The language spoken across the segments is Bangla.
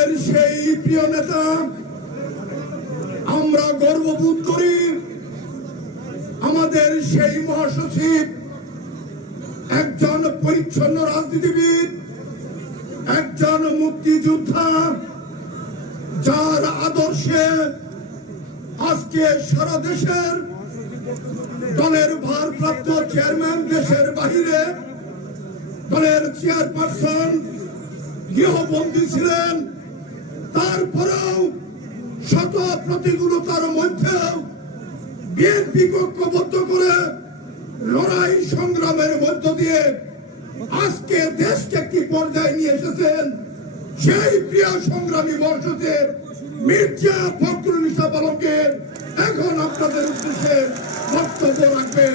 আমাদের সেই প্রিয় নেতা, আমরা গর্ববোধ করি, আমাদের সেই মহাসচিব, একজন পরিচ্ছন্ন রাজনীতিবিদ, একজন মুক্তিযোদ্ধা, যার আদর্শে আজকে সারা দেশের দলের ভারপ্রাপ্ত চেয়ারম্যান দেশের বাহিরে দলের চেয়ারপারসন গৃহবন্দী ছিলেন। তারপরেও শত প্রতিকূলতার মধ্যেও বিএনপি ঐক্যবদ্ধ করে লড়াই সংগ্রামের মধ্য দিয়ে আজকে দেশকে একটি পর্যায়ে নিয়ে এসেছেন সেই প্রিয় সংগ্রামী বর্ষতে মির্জা ফখরুল ইসলাম আলমকে এখন আপনাদের উদ্দেশ্যে বক্তব্য রাখবেন।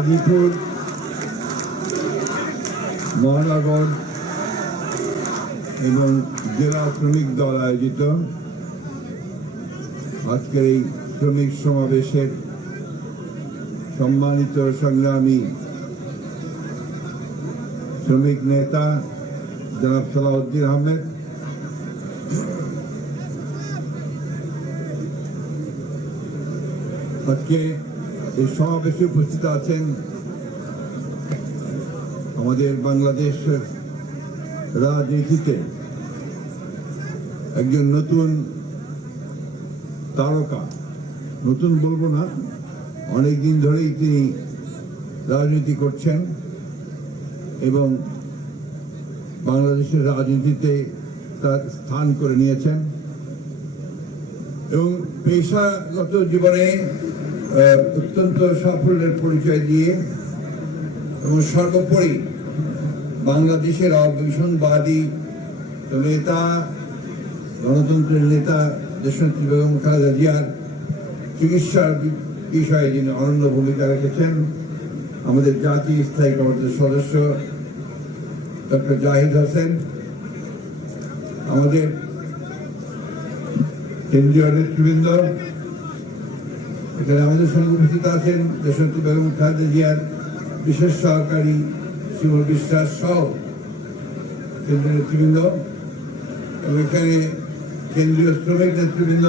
গাজীপুর মহানগর এবং জেলা শ্রমিক দল আয়োজিত। আজকের এই শ্রমিক সমাবেশের সম্মানিত সংগ্রামী শ্রমিক নেতা জনাব সালাউদ্দিন আহমেদ। আজকে এই সমাবেশে উপস্থিত আছেন আমাদের বাংলাদেশ রাজনীতিতে একজন নতুন তারকা। নতুন বলব না অনেক দিন ধরেই তিনি রাজনীতি করছেন এবং বাংলাদেশের রাজনীতিতে তার স্থান করে নিয়েছেন। এবং পেশাগত জীবনে অত্যন্ত সাফল্যের পরিচয় দিয়ে এবং সর্বোপরি বাংলাদেশের অভীষণবাদী নেতা, গণতন্ত্রের নেতা, দেশনেত্রী বেগম খালেদা জিয়ার চিকিৎসার বিষয়ে যিনি অনন্য ভূমিকা রেখেছেন, আমাদের জাতীয় স্থায়ী কমিটির সদস্য ডক্টর জাহিদ হোসেন, আমাদের কেন্দ্রীয় নেতৃবৃন্দ এখানে আমাদের সঙ্গে উপস্থিত আছেন দেশনেত্রী বেগম খালেদা জিয়ার বিশেষ সহকারী শিমল বিশ্বাস সহ কেন্দ্রীয় নেতৃবৃন্দ এবং এখানে কেন্দ্রীয় শ্রমিক নেতৃবৃন্দ,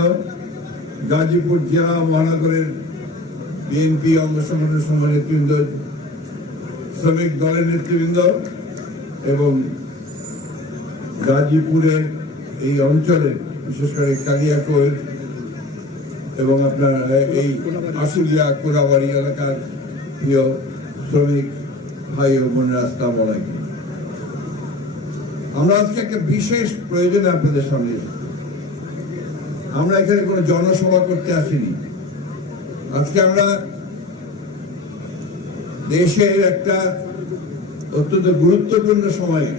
গাজীপুর জেলা মহানগরের বিএনপি অঙ্গ সংগঠনের সময় নেতৃবৃন্দ, শ্রমিক দলের নেতৃবৃন্দ এবং গাজীপুরের এই অঞ্চলে বিশেষ করে কালিয়াকৈর এবং আপনার এই আশুলিয়া কোরাবাড়ি এলাকার প্রিয় শ্রমিক ভাই ও বোনেরা, আসসালামু আলাইকুম। আমরা আজকে একটা বিশেষ প্রয়োজনে আপনাদের সামনে আমরা এখানে কোনো জনসভা করতে আসিনি। আজকে আমরা দেশের একটা অত্যন্ত গুরুত্বপূর্ণ সময়ে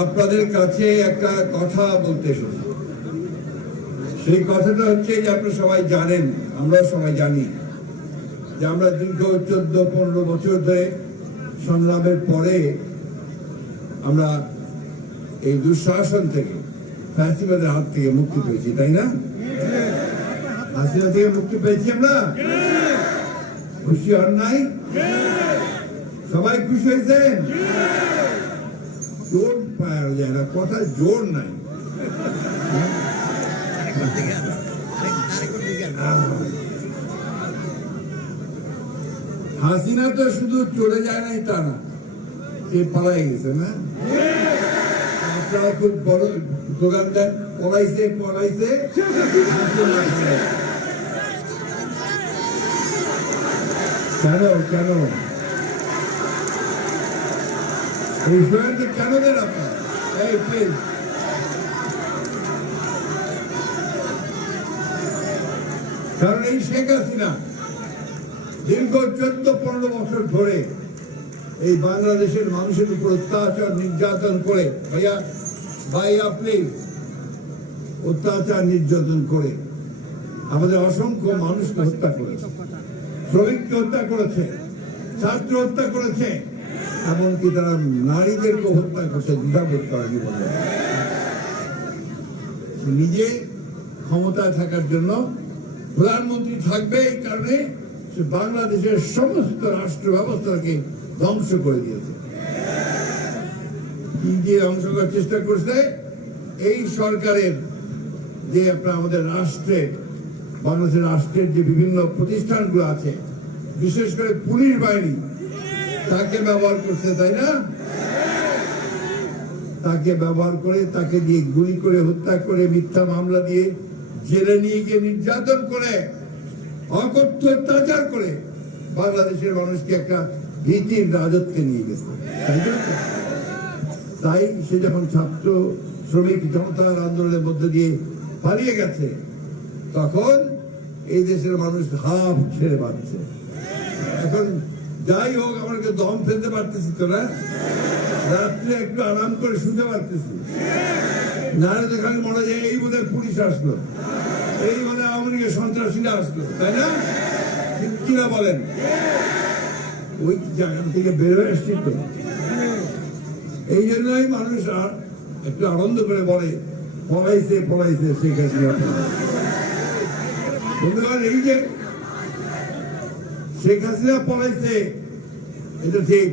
আপনাদের কাছে একটা কথা বলতে এসেছি। সেই কথাটা হচ্ছে যে আপনারা সবাই জানেন আমরা সবাই জানি যে আমরা দীর্ঘ চোদ্দ, পনেরো বছর ধরে সংগ্রামের পরে আমরা এই দুঃশাসন থেকে, ফ্যাসিবাদের হাত থেকে মুক্তি পেয়েছি, তাই না? হাসিনা থেকে মুক্তি পেয়েছি আমরা? খুশি হন নাই? সবাই খুশি হয়েছেন? জোর পাওয়া যায় না কথা জোর নাই। হাসিনা তো শুধু চলে যায় নাই তা না, সে পালাই গেছে, না? খুব বড় স্লোগান দেন হাসিনা আছে। কেন কেন? এই কেন দেন আপনার? এই প্লিজ কারণ এই শেখ হাসিনা দীর্ঘ চোদ্দ পনেরো বছর ধরে এই বাংলাদেশের মানুষের উপর অত্যাচার, নির্যাতন করে, ভাইয়া, ভাই, আপনি অত্যাচার, নির্যাতন করে আমাদের অসংখ্য মানুষকে হত্যা করেছে, শ্রমিককে হত্যা করেছে, ছাত্র হত্যা করেছে, এমনকি তারা নারীদেরকে হত্যা করছে, দ্বিধাবোধ করেনি বলে নিজে ক্ষমতায় থাকার জন্য প্রধানমন্ত্রী থাকবে এই কারণে সে বাংলাদেশের সমস্ত রাষ্ট্র ব্যবস্থাকে ধ্বংস করে দিয়েছে। ধ্বংস করার চেষ্টা করছে? এই সরকারের যে আপনার আমাদের রাষ্ট্রের বাংলাদেশের রাষ্ট্রের যে বিভিন্ন প্রতিষ্ঠানগুলো আছে, বিশেষ করে পুলিশ বাহিনী, তাকে ব্যবহার করছে, তাই না? তাকে ব্যবহার করে, তাকে দিয়ে গুলি করে, হত্যা করে, মিথ্যা মামলা দিয়ে জেলে নিয়ে গিয়ে নির্যাতন করে, অকথ্য অত্যাচার করে বাংলাদেশের মানুষকে একটা ভীতির রাজত্বে নিয়ে গেছে। তাই সে যখন ছাত্র, শ্রমিক, জনতার আন্দোলনের মধ্যে দিয়ে পালিয়ে গেছে, তখন এই দেশের মানুষ হাফ ছেড়ে বাঁচছে এখন যাই হোক আমাকে দম ফেলতে পারতেছি তো না? রাত্রে একটু আরাম করে শুতে পারতেছি। তো খালি মনে যায় এই বোধহয় পুলিশ আসলো। এই মানে আওয়ামী লীগের সন্ত্রাসীরা আসলো, তাই না? কিনা বলেন? ওই জায়গা থেকে বের হয়ে আসছি তো। এই জন্যই মানুষ আর একটু আনন্দ করে বলে, পলাইছে পলাইছে শেখ হাসিনা। বন্ধুগণ, এই যে শেখ হাসিনা পলাইছে, এটা ঠিক।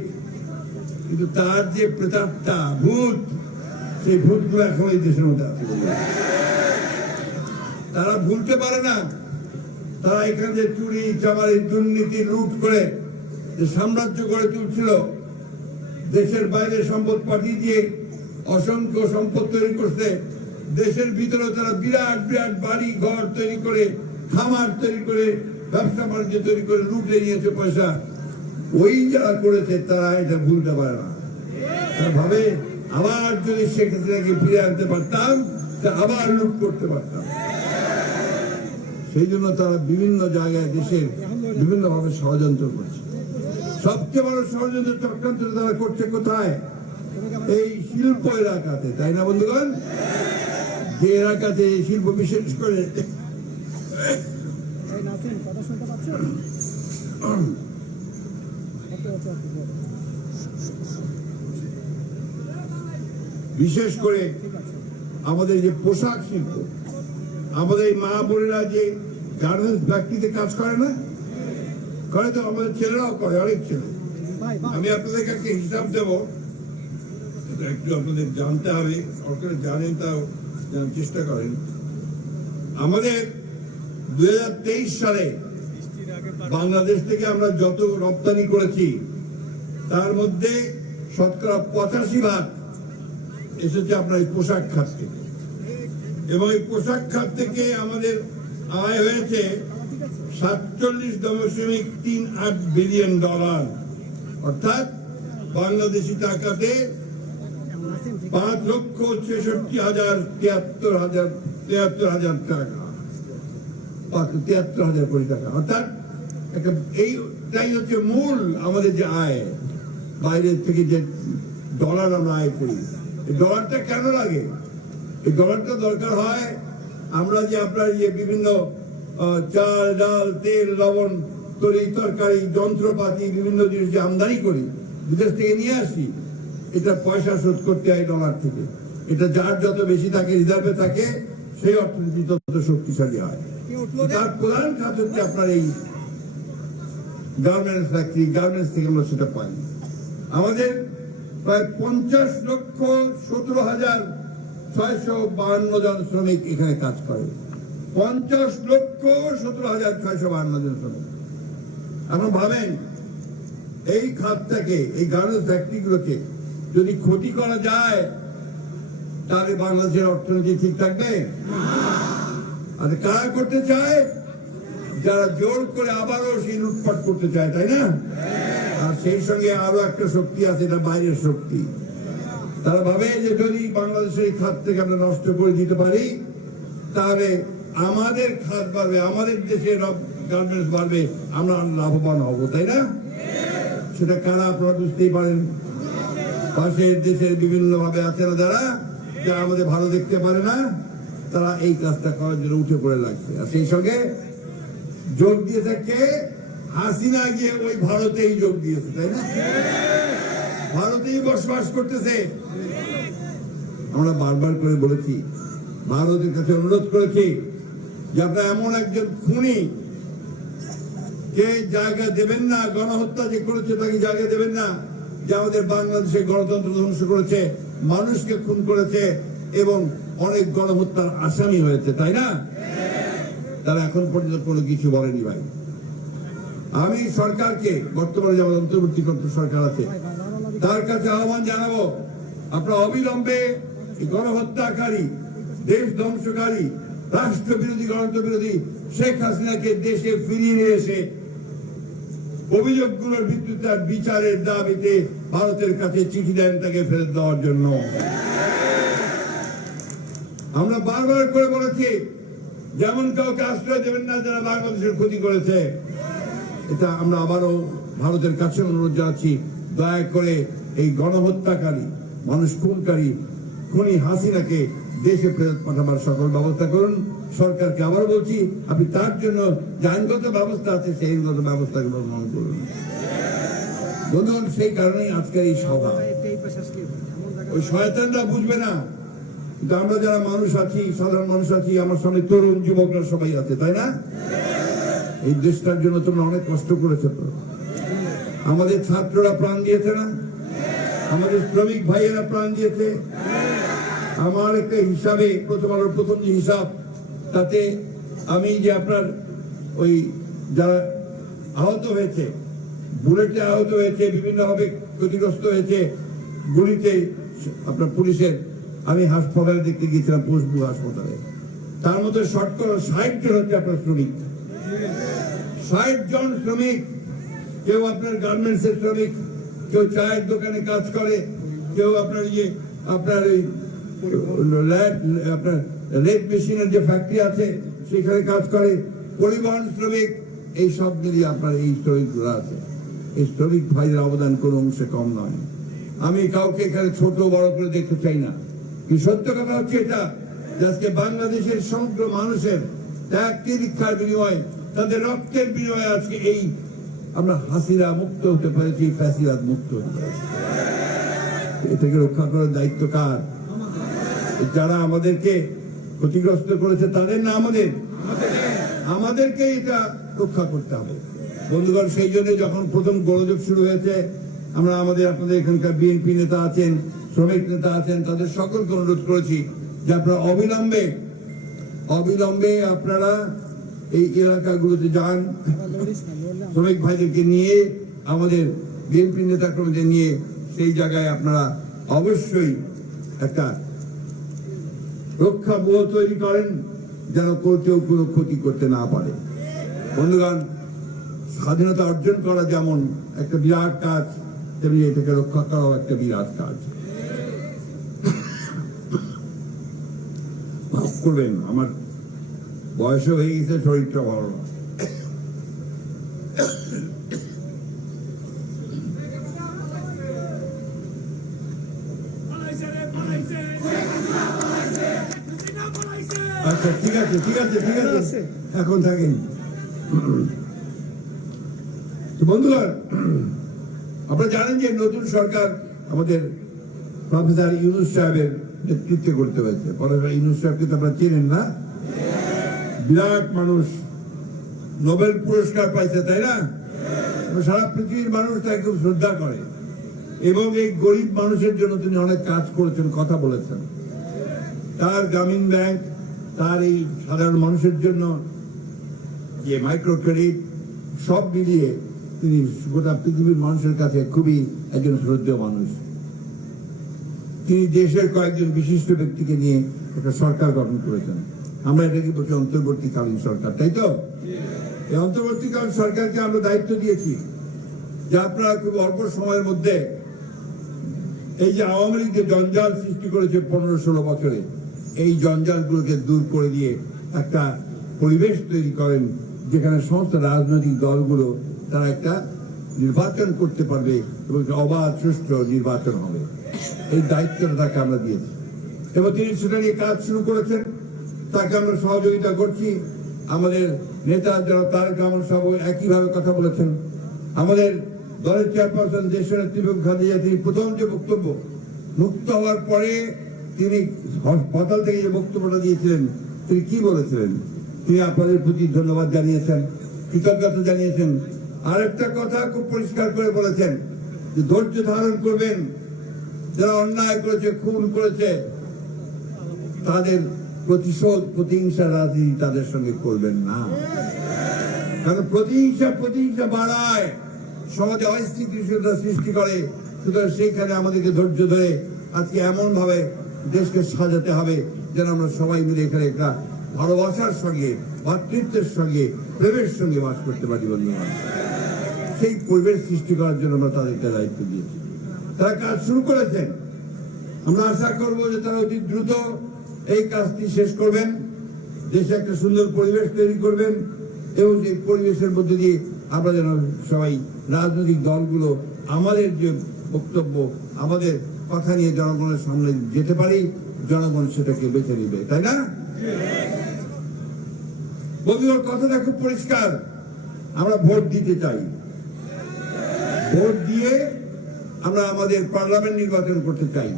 কিন্তু তার যে প্রেতাত্মা, ভূত সেই ভূতগুলো এখন এই দেশের মধ্যে আছে। তারা ভুলতে পারে না। তারা এখানে যে চুরি, চামারি, দুর্নীতি, লুট করে যে সাম্রাজ্য গড়ে তুলছিল, দেশের বাইরে সম্পদ পাঠিয়ে দিয়ে অসংখ্য সম্পদ তৈরি করছে, দেশের ভিতরে তারা বিরাট বিরাট বাড়ি ঘর তৈরি করে, খামার তৈরি করে, ব্যবসা বাণিজ্য তৈরি করে লুটে নিয়েছে পয়সা। ওই যারা করেছে তারা এটা ভুলতে পারে না। ভাবে আবার যদি শেখ হাসিনাকে ফিরে আনতে পারতাম তা আবার লুট করতে পারতাম। সেই জন্য তারা বিভিন্ন জায়গায় দেশের বিভিন্ন ভাবে ষড়যন্ত্র করছে। সবচেয়ে বড় ষড়যন্ত্র চক্রান্ত তারা করছে কোথায়? এই শিল্প এলাকাতে তাই না বন্ধুগণ? যে এলাকাতে এই শিল্প বিশেষ করে কথা শুনতে পাচ্ছ বিশেষ করে আমাদের যে পোশাক শিল্প, আমাদের মা বোনেরা যে গার্মেন্টস ফ্যাক্টরিতে কাজ করে না, করে তো আমাদের ছেলেরাও করে, অনেক ছেলে। আমি আপনাদেরকে একটা হিসাব দেব একটু আপনাদের জানতে হবে সরকার জানেন তাও জানার চেষ্টা করেন। আমাদের দু হাজার তেইশ সালে বাংলাদেশ থেকে আমরা যত রপ্তানি করেছি, তার মধ্যে শতকরা পঁচাশি ভাগ এসেছে আপনার এই পোশাক খাত থেকে। এবং এই পোশাক খাত থেকে আমাদের আয় হয়েছে সাতচল্লিশ দশমিক তিন আট বিলিয়ন ডলার। অর্থাৎ বাংলাদেশি টাকাতে পাঁচ লক্ষ ছেষট্টি হাজার তিয়াত্তর হাজার তিয়াত্তর হাজার টাকা। তিয়াত্তর হাজার কোটি টাকা। অর্থাৎ একটা এইটাই হচ্ছে মূল আমাদের যে আয়, বাইরের থেকে যে ডলার আমরা আয় করি। ডলারটা কেন লাগে? এই ডলারটা দরকার হয় আমরা যে আপনার ইয়ে বিভিন্ন চাল ডাল তেল লবণ তরি তরকারি যন্ত্রপাতি বিভিন্ন জিনিস যে আমদানি করি বিদেশ থেকে নিয়ে আসি এটা পয়সা শোধ করতে হয় ডলার থেকে। এটা যার যত বেশি থাকে রিজার্ভে থাকে সেই অর্থনীতি তত শক্তিশালী হয়? তার প্রধান কাজ হচ্ছে আপনার এই গার্মেন্টস ফ্যাক্টরি গার্মেন্টস থেকে আমরা সেটা পাই। আমাদের প্রায় পঞ্চাশ লক্ষ সতেরো হাজার ছয়শো বাহান্ন জন শ্রমিক এখানে কাজ করে। পঞ্চাশ লক্ষ সতেরো হাজার ছয়শো বাহান্ন জন শ্রমিক। এখন ভাবেন, এই খাতটাকে, এই গার্মেন্টস ফ্যাক্টরিগুলোকে যদি ক্ষতি করা যায়, তাহলে বাংলাদেশের অর্থনীতি ঠিক থাকবে? আর কারা করতে চায়? যারা জোর করে আবারও সেই লুটপাট করতে চায়, তাই না? আর সেই সঙ্গে আরও একটা শক্তি আছে, এটা বাইরের শক্তি। তারা ভাবে যে যদি বাংলাদেশের খাত থেকে আমরা নষ্ট করে দিতে পারি, তাহলে আমাদের খাত বাড়বে, আমাদের দেশে গার্মেন্টস বাড়বে, আমরা লাভবান হব, তাই না? সেটা কারা আপনারা বুঝতেই পারেন। পাশের দেশের বিভিন্ন ভাবে আছে না যারা যারা আমাদের ভালো দেখতে পারে না, তারা এই কাজটা করার জন্য উঠে পড়ে লাগছে। আর সেই সঙ্গে যোগ দিয়েছে কে? হাসিনা গিয়ে ওই ভারতেই যোগ দিয়েছে, তাই না? ভারতেই বসবাস করতেছে। আমরা বারবার করে বলেছি, ভারতের কাছে অনুরোধ করেছি যে আপনারা এমন একজন খুনি, কে জায়গা দেবেন না, গণহত্যা যে করেছে তাকে জায়গা দেবেন না, যে আমাদের বাংলাদেশে গণতন্ত্র ধ্বংস করেছে, মানুষকে খুন করেছে এবং অনেক গণহত্যার আসামি হয়েছে, তাই না? তারা এখন পর্যন্ত কোনো কিছু বলেনি ভাই। আমি সরকারকে, বর্তমানে যেমন অন্তর্বর্তীকর্তা সরকার আছে, তার কাছে আহ্বান জানাব, আপনারা অবিলম্বে গণহত্যাকারী, দেশ ধ্বংসকারী, রাষ্ট্রবিরোধী গণতন্ত্র বিরোধী শেখ হাসিনাকে দেশে ফিরিয়ে নিয়ে এসে অভিযোগগুলোর ভিত্তিতে বিচারের দাবিতে ভারতের কাছে চিঠি দেন তাকে ফেরত দেওয়ার জন্য। আমরা বারবার করে বলেছি, যেমন কাউকে আশ্রয় দেবেন না, যারা বাংলাদেশের ক্ষতি করেছে। এটা আমরা আবারও ভারতের কাছে অনুরোধ জানাচ্ছি, দয়া করে এই গণহত্যাকারী, মানুষ খুনকারী, খুনি হাসিনাকে দেশে ফেরত পাঠাবার সকল ব্যবস্থা করুন। সরকারকে আবার বলছি, আপনি তার জন্য যে আইনগত ব্যবস্থা আছে সেই আইনগত ব্যবস্থাগুলো গ্রহণ করুন। বন্ধুগণ, সেই কারণেই আজকের এই সভা। ওই শয়তানরা বুঝবে না আমরা যারা মানুষ আছি, সাধারণ মানুষ আছি, আমার সঙ্গে তরুণ যুবকরা সবাই আছে, তাই না? এই দেশটার জন্য তোমরা অনেক কষ্ট করেছ আমাদের ছাত্ররা প্রাণ দিয়েছে না? আমাদের শ্রমিক ভাইয়েরা প্রাণ দিয়েছে? আমার একটা হিসাবে, প্রথম আলোর প্রথম যে হিসাব, তাতে আমি যে আপনার ওই যারা আহত হয়েছে, বুলেটে আহত হয়েছে, বিভিন্নভাবে ক্ষতিগ্রস্ত হয়েছে, গুলিতে আপনার পুলিশের, আমি হাসপাতালে দেখতে গিয়েছিলাম পুষ্পু হাসপাতালে। তার মধ্যে ষাট জন হচ্ছে আপনার শ্রমিক। ষাট জন শ্রমিক, কেউ আপনার গার্মেন্টস এর শ্রমিক, কেউ চায়ের দোকানে কাজ করে, কেউ আপনার ইয়ে আপনার এই আপনার লেদ মেশিনের যে ফ্যাক্টরি আছে, সেখানে কাজ করে। পরিবহন শ্রমিক, এই সব মিলিয়ে আপনার এই শ্রমিকগুলো আছে। এই শ্রমিক ভাইদের অবদান কোনো অংশে কম নয়। আমি কাউকে এখানে ছোট বড় করে দেখতে চাই না। কি সত্য কথা হচ্ছে এটা আজকে বাংলাদেশের সমগ্র মানুষের ত্যাগ তিরিক্ষার বিনিময়ে তাদের রক্তের বিনিময়ে আজকে এই আমরা হাসিরা মুক্ত হতে পেরেছি ফ্যাসিরাত মুক্ত হতে পেরেছি। এটাকে রক্ষা করার দায়িত্ব কার? যারা আমাদেরকে ক্ষতিগ্রস্ত করেছে, তাদের না আমাদের? আমাদেরকে এটা রক্ষা করতে হবে। বন্ধুগণ, সেই জন্য যখন প্রথম গোলযোগ শুরু হয়েছে, আমরা আমাদের আপনাদের এখানকার বিএনপি নেতা আছেন, শ্রমিক নেতা আছেন, তাদের সকলকে অনুরোধ করেছি যে আপনারা অবিলম্বে অবিলম্বে আপনারা এই এলাকাগুলোতে যান। শ্রমিক ভাইদেরকে নিয়ে, আমাদের বিএনপি নেতা কর্মীদের নিয়ে সেই জায়গায় আপনারা অবশ্যই একটা রক্ষা বোধ তৈরি করেন, যেন কেউ কোনো ক্ষতি করতে না পারে। বন্ধুগণ, স্বাধীনতা অর্জন করা যেমন একটা বিরাট কাজ, তেমনি এটাকে রক্ষা করাও একটা বিরাট কাজ। করবেন, আমার বয়সও হয়ে গেছে শরীরটা ভালো না। আচ্ছা ঠিক আছে ঠিক আছে ঠিক আছে। এখন থাকেন। তো বন্ধুগণ আপনারা জানেন যে নতুন সরকার আমাদের প্রফেসর ইউনুস সাহেবের নেতৃত্বে করতে হয়েছে। প্রফেসর ইউনুস সাহেবকে তো আপনারা চেনেন না। বিরাট মানুষ। নোবেল পুরস্কার পাইছে, তাই না? সারা পৃথিবীর মানুষ তাকে খুব শ্রদ্ধা করে। এবং এই গরিব মানুষের জন্য তিনি অনেক কাজ করেছেন, কথা বলেছেন। তার গ্রামীণ ব্যাংক, তার এই সাধারণ মানুষের জন্য যে মাইক্রো ক্রেডিট সব মিলিয়ে তিনি গোটা পৃথিবীর মানুষের কাছে খুবই একজন শ্রদ্ধেয় মানুষ। তিনি দেশের কয়েকজন বিশিষ্ট ব্যক্তিকে নিয়ে একটা সরকার গঠন করেছেন। আমরা এটাকে বলছি অন্তর্বর্তীকালীন সরকার, তাই তো? এই অন্তর্বর্তীকালীন সরকারকে আমরা দায়িত্ব দিয়েছি যে আপনারা খুব অল্প সময়ের মধ্যে এই যে আওয়ামী লীগ যে জঞ্জাল সৃষ্টি করেছে পনেরো ষোলো বছরে, এই জঞ্জালগুলোকে দূর করে দিয়ে একটা পরিবেশ তৈরি করেন যেখানে সমস্ত রাজনৈতিক দলগুলো তারা একটা নির্বাচন করতে পারবে এবং অবাধ, সুষ্ঠু নির্বাচন হবে। এই দায়িত্বটা তাকে আমরা দিয়েছি। এবং তিনি সেটা নিয়ে কাজ শুরু করেছেন। তাকে আমরা সহযোগিতা করছি। আমাদের নেতা যারা তারেক রহমান সাহেব একইভাবে কথা বলেছেন। আমাদের দলের চেয়ারপারসন দেশের নেতৃত্ব খাদিজা তিনি প্রথম যে বক্তব্য, মুক্ত হওয়ার পরে তিনি হাসপাতাল থেকে যে বক্তব্যটা দিয়েছিলেন, তিনি কি বলেছিলেন? তিনি আপনাদের প্রতি ধন্যবাদ জানিয়েছেন, কৃতজ্ঞতা জানিয়েছেন। আরেকটা কথা খুব পরিষ্কার করে বলেছেন, যে ধৈর্য ধারণ করবেন, যারা অন্যায় করেছে, খুন করেছে, তাদের প্রতিশোধ, প্রতিহিংসা রাজনীতি তাদের সঙ্গে করবেন না। কারণ প্রতিহিংসা প্রতিহিংসা বাড়ায় সমাজে অস্থিতিশীলতা সৃষ্টি করে। সুতরাং সেইখানে আমাদেরকে ধৈর্য ধরে আজকে এমন ভাবে দেশকে সাজাতে হবে যেন আমরা সবাই মিলে এখানে একটা ভালোবাসার সঙ্গে, ভাতৃত্বের সঙ্গে, প্রেমের সঙ্গে বাস করতে পারি বন্ধুগণ সেই পরিবেশ সৃষ্টি করার জন্য আমরা তাদেরকে দায়িত্ব দিয়েছি। তারা কাজ শুরু করেছেন। আমরা আশা করব যে তারা অতি দ্রুত এই কাজটি শেষ করবেন। দেশে একটা সুন্দর পরিবেশ তৈরি করবেন এবং সেই পরিবেশের মধ্যে দিয়ে আমরা যেন সবাই রাজনৈতিক দলগুলো আমাদের যে বক্তব্য, আমাদের কথা নিয়ে জনগণের সামনে যেতে পারি, জনগণ সেটাকে বেছে নিবে, তাই না? বন্ধুগণ কথাটা খুব পরিষ্কার। আমরা ভোট দিতে চাই। ভোট দিয়ে আমরা আমাদের পার্লামেন্ট নির্বাচন করতে চাই।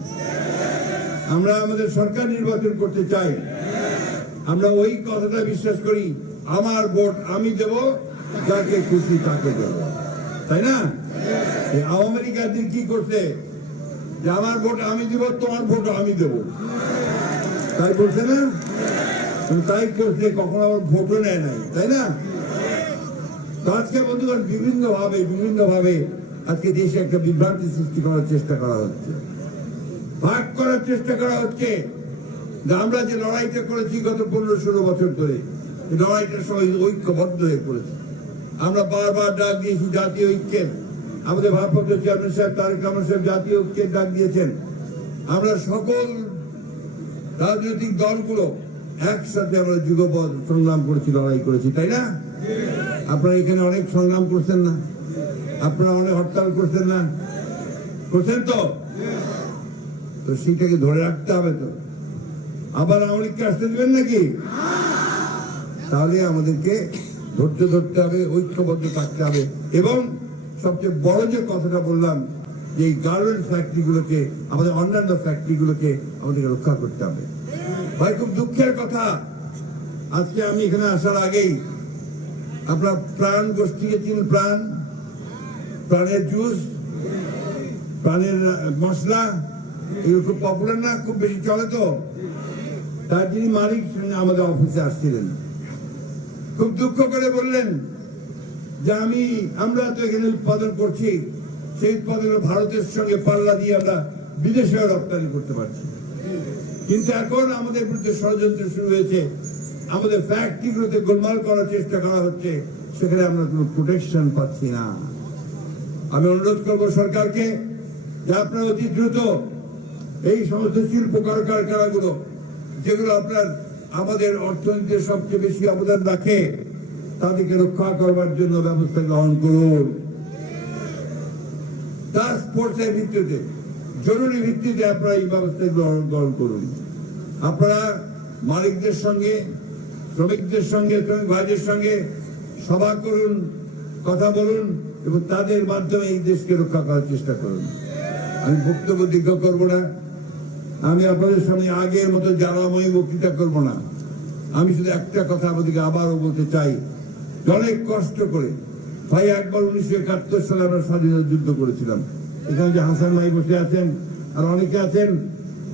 আমরা আমাদের সরকার নির্বাচন করতে চাই। আমরা ওই কথাটা বিশ্বাস করি, আমার ভোট আমি দেব, যাকে খুশি তাকে দেব। তাই না? আওয়ামী লীগ একদিন কি করছে? যে আমার ভোট আমি দিব, তোমার ভোট আমি দেব। তাই করছে না? তাই করছে, কখনো আমার ভোটও নেয় নাই, তাই না? আজকে বন্ধুগণ বিভিন্ন ভাবে বিভিন্ন ভাবে আজকে দেশে একটা বিভ্রান্তি সৃষ্টি করার চেষ্টা করা হচ্ছে। ভাগ করার চেষ্টা করা হচ্ছে। আমরা যে লড়াইটা করেছি গত পনেরো ষোলো বছর ধরে, এই লড়াইটা সবাই ঐক্যবদ্ধ হয়ে পড়েছে। আমরা বারবার ডাক দিয়েছি জাতীয় ঐক্যের। আমাদের ভারপ্রাপ্ত চেয়ারম্যান সাহেব তারেক রহমান সাহেব জাতীয় ঐক্যের ডাক দিয়েছেন। আমরা সকল রাজনৈতিক দলগুলো একসাথে আমরা যুগপথ সংগ্রাম করেছি, লড়াই করেছি, তাই না? আপনারা এখানে অনেক সংগ্রাম করছেন না? আপনারা অনেক হরতাল করছেন না? করছেন তো? তো সেইটাকে ধরে রাখতে হবে তো। আবার আমলিককে আসতে দেবেন নাকি? তাহলে আমাদেরকে ধৈর্য ধরতে হবে, ঐক্যবদ্ধ থাকতে হবে। এবং সবচেয়ে বড় যে কথাটা বললাম, যে এই গার্মেন্ট ফ্যাক্টরিগুলোকে, আমাদের অন্যান্য ফ্যাক্টরিগুলোকে আমাদেরকে রক্ষা করতে হবে। ভাই, খুব দুঃখের কথা। আজকে আমি এখানে আসার আগেই আপনার প্রাণ গোষ্ঠীকে চিন, প্রাণ? প্রাণের জুস? প্রাণের মশলা? এগুলো খুব পপুলার না, খুব বেশি চলে তো। তার যিনি মালিক আমাদের অফিসে আসছিলেন। খুব দুঃখ করে বললেন যে আমি, আমরা তো এখানে উৎপাদন করছি, সেই উৎপাদন ভারতের সঙ্গে পাল্লা দিয়ে আমরা বিদেশে রপ্তানি করতে পারছি। কিন্তু এখন আমাদের বিরুদ্ধে ষড়যন্ত্র শুরু হয়েছে। আমাদের ফ্যাক্টরিগুলোতে গোলমাল করার চেষ্টা করা হচ্ছে, সেখানে আমরা কোনো প্রোটেকশন পাচ্ছি না। আমি অনুরোধ করব সরকারকে যে আপনারা অতি দ্রুত এই সমস্ত শিল্প কারখানাগুলো, যেগুলো আপনার আমাদের অর্থনীতিতে সবচেয়ে বেশি অবদান রাখে, তাদেরকে রক্ষা করবার জন্য ব্যবস্থা গ্রহণ করুন। টাস্ক ভিত্তিতে, জরুরি ভিত্তিতে আপনারা এই ব্যবস্থা গ্রহণ গ্রহণ করুন। আপনারা মালিকদের সঙ্গে, শ্রমিকদের সঙ্গে, শ্রমিক ভাইদের সঙ্গে সভা করুন, কথা বলুন, এবং তাদের মাধ্যমে এই দেশকে রক্ষা করার চেষ্টা করুন। আমি বক্তব্য দীর্ঘ করব না। আমি আপনাদের সামনে আগের মতো জ্বালাময়ী বক্তৃতা করব না। আমি শুধু একটা কথা আমাদেরকে আবারও বলতে চাই। অনেক কষ্ট করে। ভাই, একবার উনিশশো একাত্তর সালে আমরা স্বাধীনতা যুদ্ধ করেছিলাম। এখানে যে হাসান ভাই বসে আছেন আর অনেকে আছেন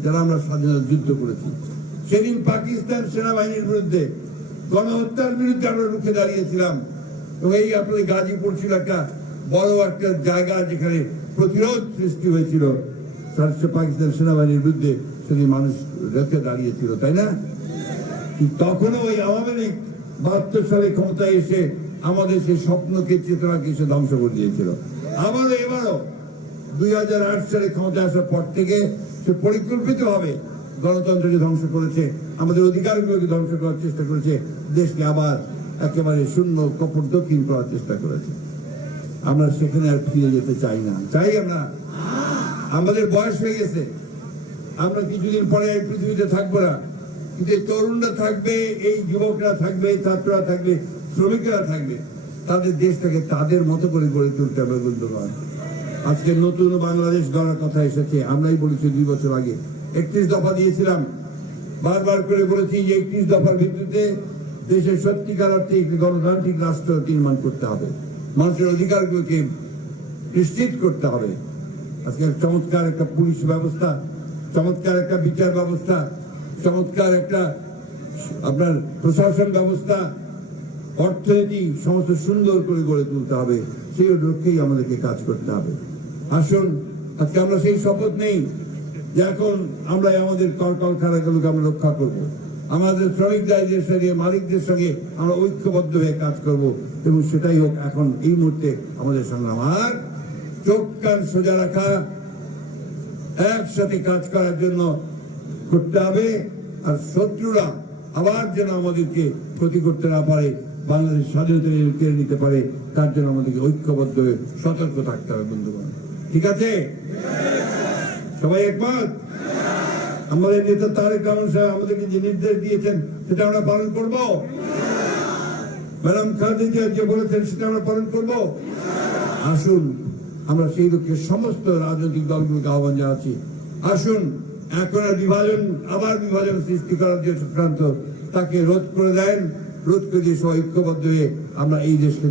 যারা আমরা স্বাধীনতা যুদ্ধ করেছি। সেদিন পাকিস্তান সেনাবাহিনীর বিরুদ্ধে গণহত্যার বিরুদ্ধে আমরা রুখে দাঁড়িয়েছিলাম। এবং এই আপনাদের গাজীপুর ছিল একটা বড় একটা জায়গা যেখানে প্রতিরোধ সৃষ্টি হয়েছিল। সরকার পাকিস্তান সেনাবাহিনীর বিরুদ্ধে সেদিন মানুষ রেখে দাঁড়িয়েছিল, তাই না? তখনও ওই আওয়ামী লীগ বাহাত্তর সালে ক্ষমতায় এসে আমাদের সেই স্বপ্নকে, চেতনাকে এসে ধ্বংস করে দিয়েছিল। আবারও এবারও দুই হাজার আট সালে ক্ষমতা আসার পর থেকে সে পরিকল্পিত হবে গণতন্ত্রকে ধ্বংস করেছে, আমাদের অধিকারগুলোকে ধ্বংস করার চেষ্টা করেছে, দেশকে আবার একেবারে শূন্য কপট দক্ষিণ করার চেষ্টা করেছে। আমরা সেখানে আর ফিরে যেতে চাই না। চাই আমরা আমাদের বয়স হয়ে গেছে। আমরা কিছুদিন পরে এই পৃথিবীতে থাকব না। কিন্তু তরুণরা থাকবে, এই যুবকরা থাকবে ছাত্ররা থাকবে, শ্রমিকরা থাকবে। তাদের দেশটাকে তাদের মতো করে গড়ে তুলতে হবে বন্ধুগণ আজকে নতুন বাংলাদেশ গড়ার কথা এসেছে। আমরাই বলেছি দুই বছর আগে। একত্রিশ দফা দিয়েছিলাম। বারবার করে বলেছি যে একত্রিশ দফার ভিত্তিতে দেশের সত্যিকার অর্থে একটি গণতান্ত্রিক রাষ্ট্র নির্মাণ করতে হবে। মানুষের অধিকারগুলোকে নিশ্চিত করতে হবে। আজকে চমৎকার একটা পুলিশ ব্যবস্থা, চমৎকার একটা বিচার ব্যবস্থা, চমৎকার একটা আপনার প্রশাসন ব্যবস্থা, অর্থনীতি সমস্ত সুন্দর করে গড়ে তুলতে হবে। সেই লক্ষ্যেই আমাদেরকে কাজ করতে হবে। আসুন, আজকে আমরা সেই শপথ নেই যে এখন আমরা আমাদের কল কলকারখানাগুলোকে আমরা রক্ষা করব। আমাদের শ্রমিক দায়ীদের সঙ্গে, মালিকদের সঙ্গে আমরা ঐক্যবদ্ধ হয়ে কাজ করব এবং সেটাই হোক এখন এই মুহূর্তে আমাদের সংগ্রাম। আর চোখ কান সোজা রাখা একসাথে কাজ করার জন্য করতে হবে। আর শত্রুরা আবার যেন আমাদেরকে ক্ষতি করতে না পারে বাংলাদেশ স্বাধীনতা কেড়ে নিতে পারে তার জন্য আমাদেরকে ঐক্যবদ্ধ হয়ে সতর্ক থাকতে হবে বন্ধুগণ। ঠিক আছে? সবাই একমত? আমাদের নেতা তারেক রহমান সাহেব আমাদেরকে যে নির্দেশ দিয়েছেন সেটা আমরা পালন করব? ম্যাডাম খালেদা যে বলেছেন সেটা আমরা পালন করব? আসুন। আমরা সেই লক্ষ্যে সমস্ত রাজনৈতিক দলগুলোকে আহ্বান জানাচ্ছি। আসুন, এখন বিভাজন, আবার বিভাজন সৃষ্টি করার যে সংক্রান্ত তাকে রোধ করে দেন, রোধ করে দিয়ে ঐক্যবদ্ধ হয়ে আমরা এই দেশকে